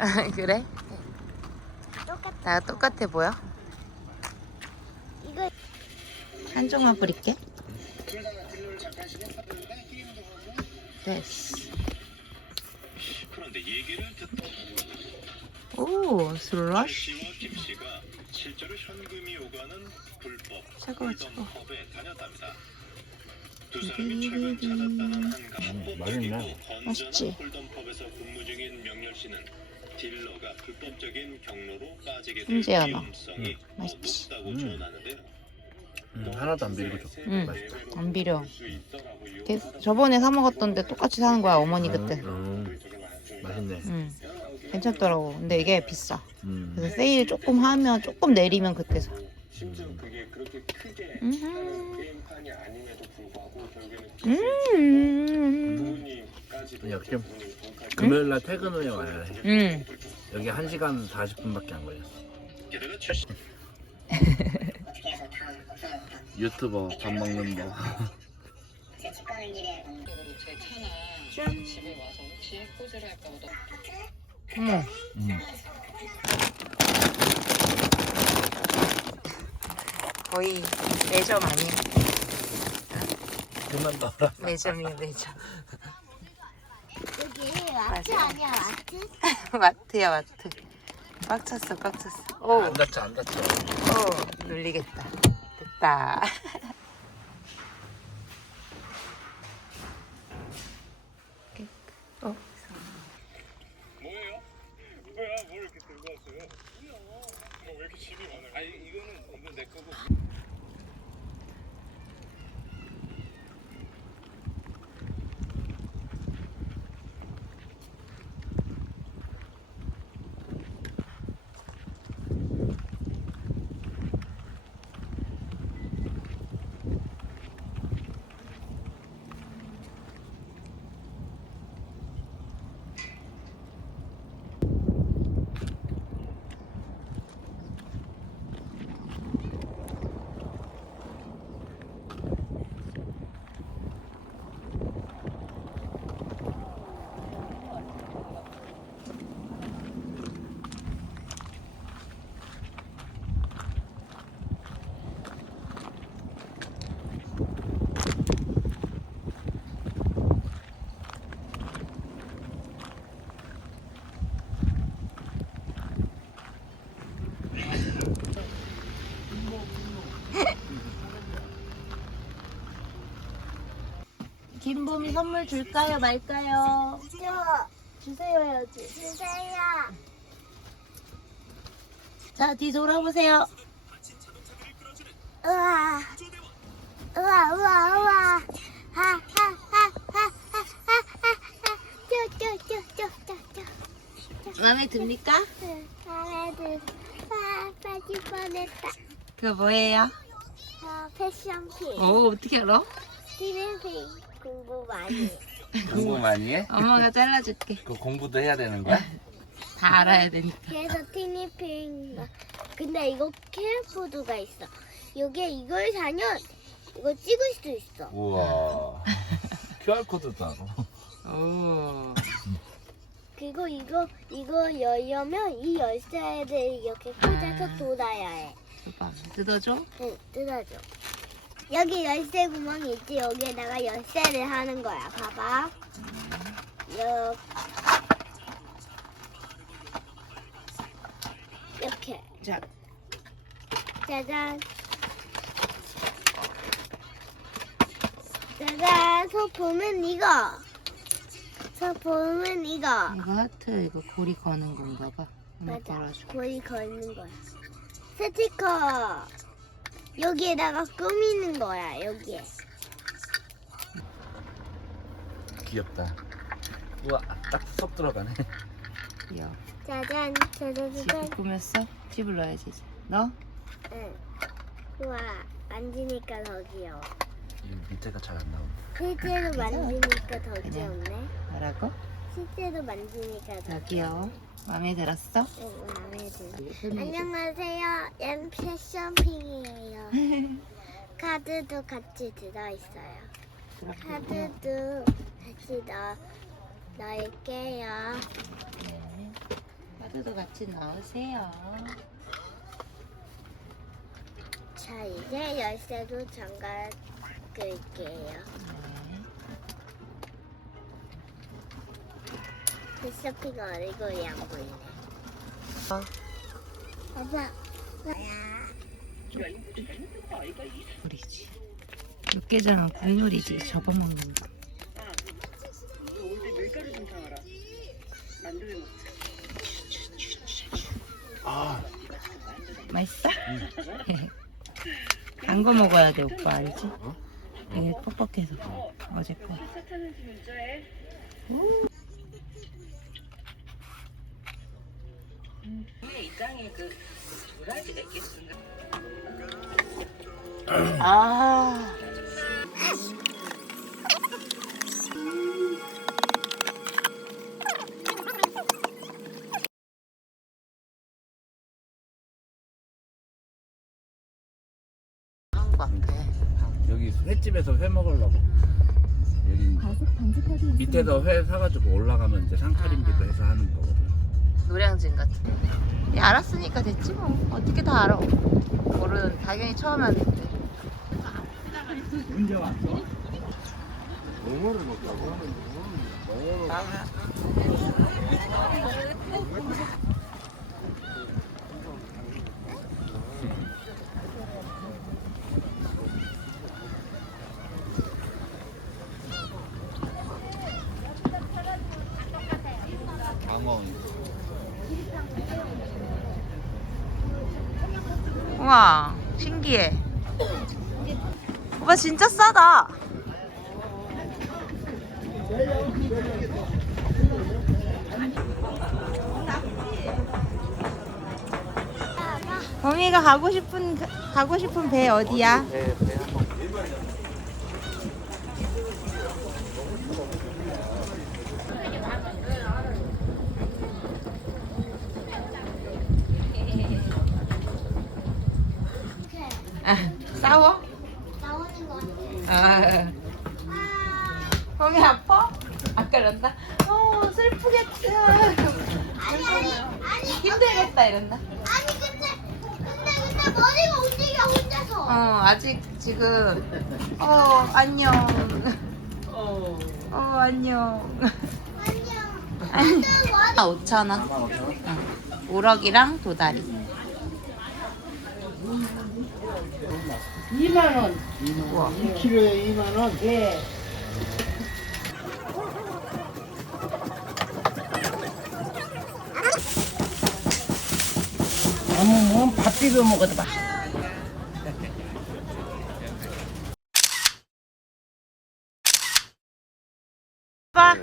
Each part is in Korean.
그래? 똑같. 나 똑같아 보여? 이거 한쪽만 뿌릴게. 됐어. 그런데 얘기를 듣다 오, 슬러시. 씨와 김 씨가 실제로 현금이 오가는 불법 차가워, 차가워. 홀덤펍에 다녔답니다. 두 사람이 최근 찾았다는 한 가- 음, 맛있네. 합법적이고 맛있지? 건전한 홀덤 펍에서 근무 중인 명렬 씨는 딜러가 불법적인 경로로 빠지게 될 훈제연어. 위험성이 더 맛있지? 높다고 음. 전하는데요. 음, 하나도 안 비리고 좋 응. 맛있다. 안 비려. 걔 저번에 사 먹었던데 똑같이 사는 거야 어머니 그때. 음, 맛있네. 응. 괜찮더라고. 근데 이게 비싸. 음. 그래서 세일 조금 하면 조금 내리면 그때 사. 심지어 그게 그렇게 크게 음. 하는 게임판이 아님에도 불구하고 결국에는 음. 부모님까지도 역시 부모님 금요일 날 퇴근 후에 와야 해. 음. 여기 1시간 40분밖에 안 걸렸어. 유튜버 밥 먹는 거. 어머. 음. 거의 매점 아니야? 그만 넣어라. 매점이야 매점. 마트. 아니야 마트? 마트야 마트. 꽉 찼어 꽉 찼어. 오. 안 다쳐 안 다쳐. 오. 눌리겠다. 됐다. 곰이 선물 줄까요 말까요? 주세요 해야지. 주세요. 자, 뒤 돌아보세요. 우와. 우와, 우와, 우와. 하, 하, 하, 하, 하, 하, 하, 하. 쪼, 쪼, 쪼, 쪼, 쪼, 마음에 듭니까? 응, 마음에 들. 아, 빠질 뻔했다. 그거 뭐예요? 어, 아, 패션핑. 오, 어, 어떻게 알아? 디멘핑. 많이. 해. 공부 많이 해? 엄마가 잘라줄게. 그 공부도 해야 되는 거야? 다 알아야 되니까. 그래서 티니핑. 막- 근데 이거 QR코드가 있어. 여기에 이걸 사면 이거 찍을 수 있어. 우와. QR 코드도 알아. 오. 그리고 이거 이거 열려면 이 열쇠를 이렇게 꽂아서 아. 돌아야 해. 줘봐. 뜯어줘? 응, 뜯어줘. 여기 열쇠 구멍이 있지. 여기에다가 열쇠를 하는 거야. 봐봐. 이렇게. 이렇게. 자, 짜잔. 짜잔. 소품은 이거. 소품은 이거. 이거 하트, 이거 고리 거는 건가 봐. 엄마 맞아. 걸어줘. 거의 걸는 거야. 스티커. 여기에다가 꾸미는 거야. 여기에. 귀엽다. 우와, 딱쏙 들어가네. 귀여워. 짜잔. 짜잔. 집 짜잔. 꾸몄어? 집을 넣어야지 이제. 넣어? 응. 우와. 만지니까 더 귀여워. 이 밑에가 잘 안 나온다. 실제로 만지니까 더 귀엽네. 뭐라고? 실제로 만지니까 더더 귀여워. 마음에 들었어? 귀여워. 마음에 들어. 안녕하세요. 엠 패션핑이에요. 카드도 같이 들어있어요. 카드도 같이 넣, 넣을게요. 네. 카드도 같이 넣으세요. 자, 이제 열쇠도 잠가 끌게요. 네. 패션핑 얼굴이 안 보이네. 어. 아빠. 우리지. 육개장은 국룰이지. 접어먹는 거. 맛있어? 단거 먹어야 돼 오빠 알지? 이게 뻑뻑해서 어제 거. 아. 같아. 여기 횟집에서 회 먹으려고. 여기 밑에서 회 사가지고 올라가면 이제 상차림비도 해서 하는 거거든. 노량진 같은. 데 알았으니까 됐지 뭐. 어떻게 다 알아? 모르는 당연히 처음 하는데. 언제 왔어? 영어를 먹자고? 강원. 우와 신기해. 오빠 진짜 싸다. 범이가 가고 싶은 가고 싶은 배 어디야? 아, 싸워? 나오는 거 같아. 아, 범이 아파? 아 그런다. 어 슬프겠다. 아니, 아니, 아니. 힘들겠다 이런다. 아니, 근데, 근데, 근데 머리가 움직여, 혼자서. 어 아직 지금 어 안녕. 어 안녕. 안녕. 완전 머리. 5천 원. 우럭이랑 도다리. 2만 원. 우와. 1kg에 2만 원. 예. 어머, 밥 비벼 먹어도 봐. 오빠.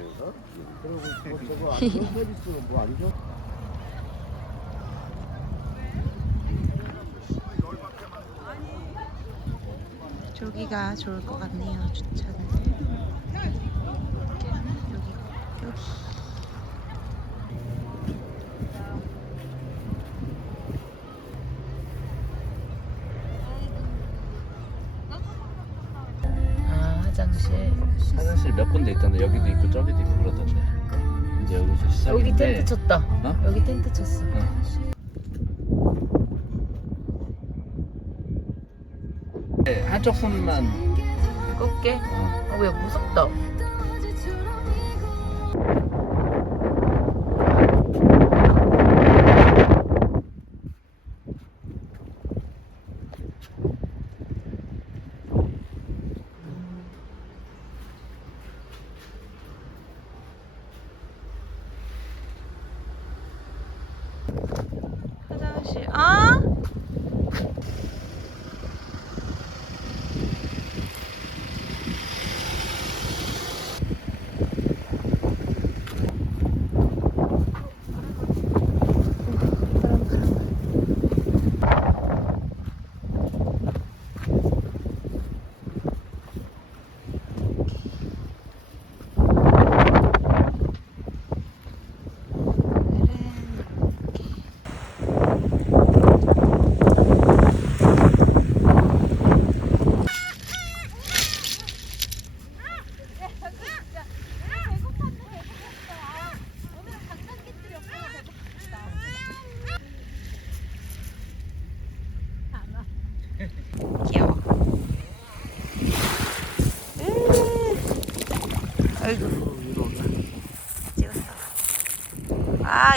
저기가 좋을 것 같네요 주차는 여기 여기 아 화장실 화장실 몇 군데 있던데 여기도 있고 저기도 있고 그러던데. 이제 여기서 시작인데. 여기 텐트 쳤다 어? 여기 텐트 쳤어 네, 한쪽 손만. 꺾게 어. 어야 무섭다 화장실 아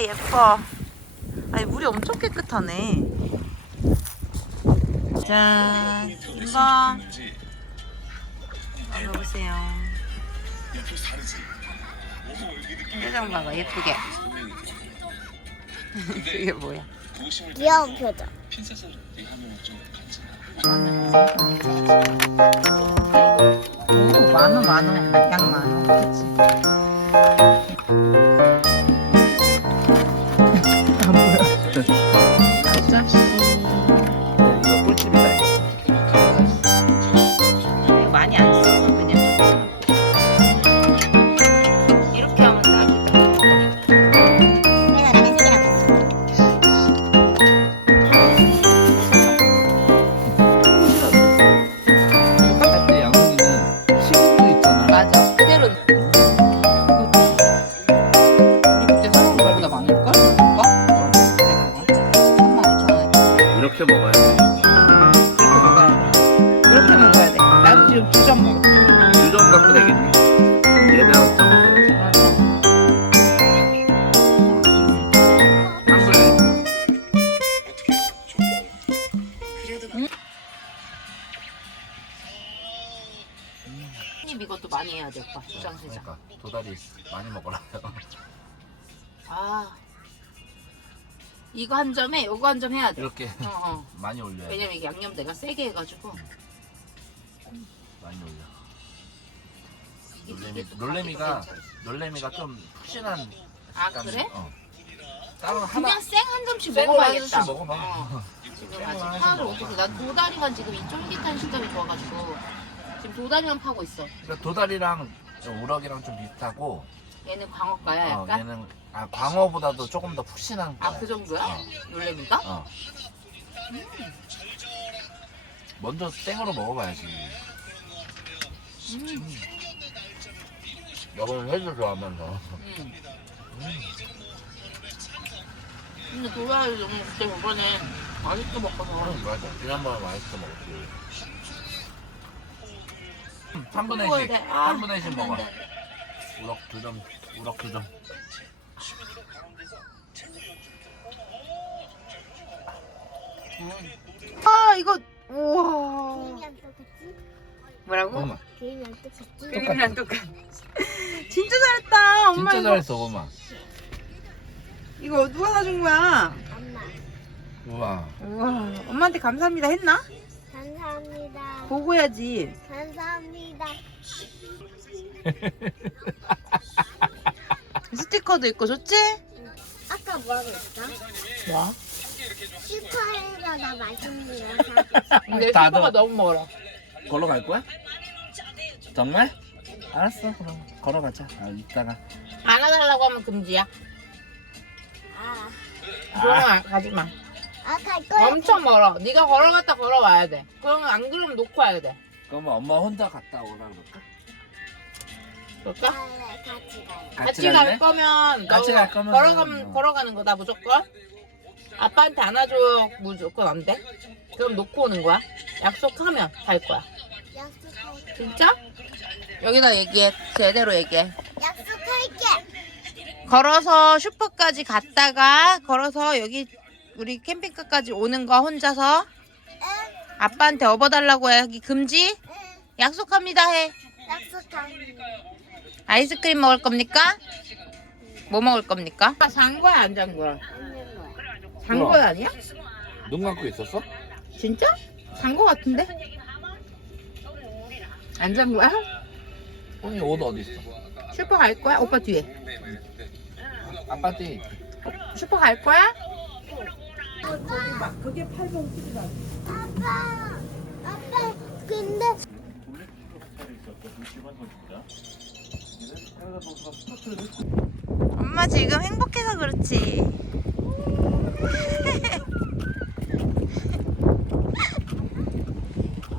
아 예뻐. 아니 물이 엄청 깨끗하네. 짠. 이번. 이거 보세요. 표정 봐봐 예쁘게. 이게 뭐야? 귀여운 표정. 오 만원 만원 양 만원 그치 아 이거 한 점에 이거 한 점 해야 돼 이렇게 어, 어. 많이 올려야 돼 왜냐면 이게 양념 내가 세게 해가지고 많이 올려 이게 놀래미, 이게 또 놀래미가 괜찮아. 놀래미가 좀 푹신한 아 식감이- 그래? 어. 따로 하나 그냥 생 한 점씩 생으로 먹어봐야겠다 한 점씩 먹어봐. 어. 지금 아직 먹어봐. 못해서 난 도다리만 지금 이 쫄깃한 식감이 좋아가지고 지금 도다리만 파고 있어 그러니까 도다리랑 우럭이랑 좀 비슷하고 얘는 광어가야 어, 약간? 얘는 아, 광어보다도 조금 더 푹신한 거야 아그 정도야? 어. 놀래미가? 어. 먼저 생으로 먹어봐야지 음. 여보는 회도 좋아하면서 음. 근데 도다리 너무 그때 저번에 맛있게 먹어서 응, 맞아 지난번에 맛있게 먹었지 3분의 먹어야 1씩 돼. 아, 3분의 1씩 안 돼, 먹어. 우럭 두 점 우럭 두 점 아 이거 우와 똑같지? 뭐라고? 엄마 그림이랑 똑같지? 그림이랑 진짜 잘했다 엄마 진짜 이거 잘했어 엄마 이거 누가 사준 거야? 엄마. 우와 우와 엄마한테 감사합니다 했나? 감사합니다. 보고 해야지 감사합니다. 스티커도 있고 좋지? 아까 뭐라고 했어? 뭐? 슈퍼에서 나 맛있는 거 사. 근데 나도. 스티커가 너무 멀어 걸어갈 거야? 정말? 알았어 그럼 걸어가자 아, 이따가 안아달라고 하면 금지야 아, 그러면 가지 마 아, 갈 거야. 엄청 멀어 네가 걸어갔다 걸어와야 돼 그러면 안 그러면 놓고 와야 돼 그러면 엄마 혼자 갔다 오라 그럴까? 그럴까? 아, 네, 같이 가요. 같이 갈래? 갈 거면 같이 너 갈 거면 걸어가면 어. 걸어가는 거다 무조건 아빠한테 안아줘 무조건 안 돼? 그럼 놓고 오는 거야 약속하면 갈 거야 약속할게. 진짜? 여기다 얘기해 제대로 얘기해 약속할게. 걸어서 슈퍼까지 갔다가 걸어서 여기 우리 캠핑카까지 오는 거 혼자서 응, 아빠한테 업어달라고 하기 금지 응. 약속합니다 해 약속합니다. 아이스크림 먹을 겁니까? 뭐 먹을 겁니까? 잔 거야 안 잔 거야? 있는 거야. 잔 우와. 거야 아니야? 눈 감고 있었어? 진짜? 잔 거 같은데? 안 잔 거야? 언니 옷 어디 있어? 슈퍼 갈 거야? 오빠 뒤에 아빠한테 슈퍼 갈 거야? 아빠. 아빠. 근데 엄마 지금 행복해서 그렇지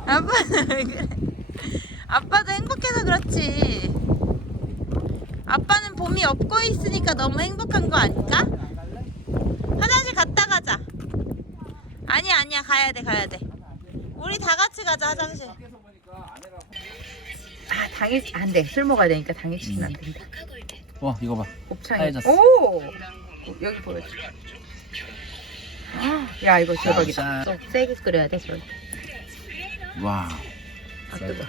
아빠는 왜 그래 아빠도 행복해서 그렇지 아빠는 봄이 업고 있으니까 너무 행복한 거 아닐까? 화장실 갔다 가자 아니야 아니야 가야 돼 가야 돼 우리 다 같이 가자 화장실 아아 당일 안 돼 술 먹어야 되니까 당일치기는 안 된다. 와 이거 봐 곱창이. 하얘졌어. 오 여기 보여줘. 아, 야 이거 대박이다. 아, 또 세게 끓여야 돼 저기. 와 아 뜨거.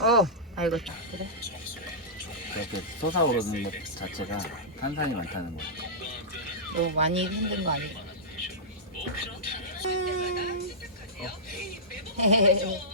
어, 아 이거 그래. 이렇게 솟아오르는 것 자체가 탄산이 많다는 거 너무 많이 힘든 거 아니야? 아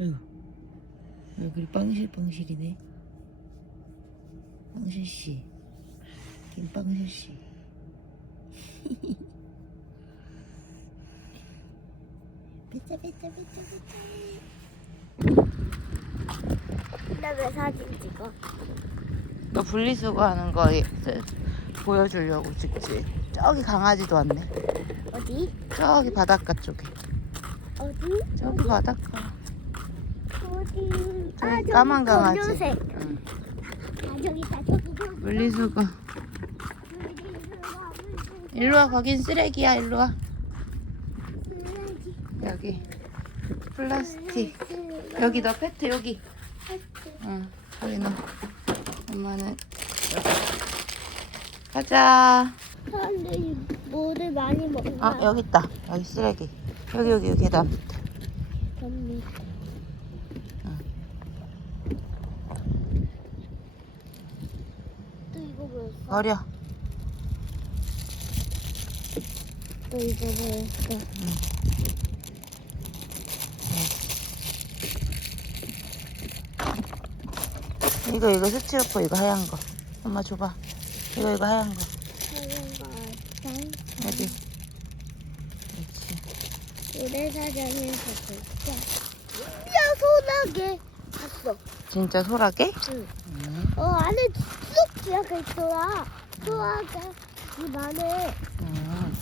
이고, 얼굴이 빵실빵실이네. 빵실씨. 김빵실씨. 삐짜, 삐짜, 삐짜, 삐짜. 나왜 사진 찍어? 너 분리수거 하는 거 예- 보여주려고 찍지. 저기 강아지도 왔네. 어디? 저기 바닷가 쪽에. 어디? 저기 바닷가. 어디? 아, 저기 저기 까만 강아지. 검정색. 응. 아, 저기 있다. 저기 저기. 분리수거. 일로 와, 거긴 쓰레기야. 일로 와. 여기 플라스틱. 여기 너 페트 여기. 응, 여기 넣어. 엄마는. 가자. 사람들이 뭐를 많이 먹나? 아 여기 있다. 여기 쓰레기. 여기 여기 여기 계단. 언니. 또 이거 뭐였어? 버려. 또 이거 뭐였어? 이거 이거 스티로포 이거 하얀 거. 엄마 줘봐. 이거 이거 하얀 거. 하얀 거 짠. 여기. 그렇지. 모래사장에서 볼까? 야 소나게 봤어. 진짜 소라게? 응. 응. 어 안에 쑥 들어가 있더라. 소화가 이 안에 응.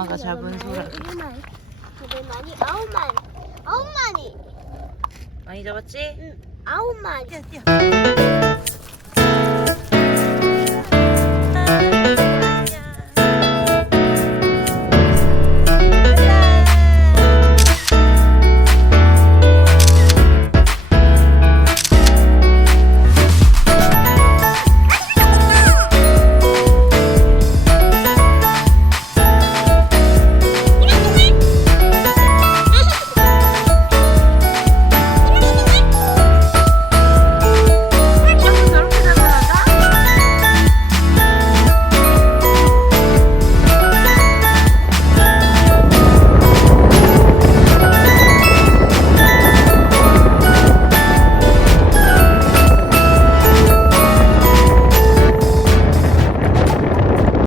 엄마가 잡은 소라. 내 많이 아홉 마리. 아홉 마리. 많이 잡았지? 응. 아홉 마리. 뛰어 뛰어.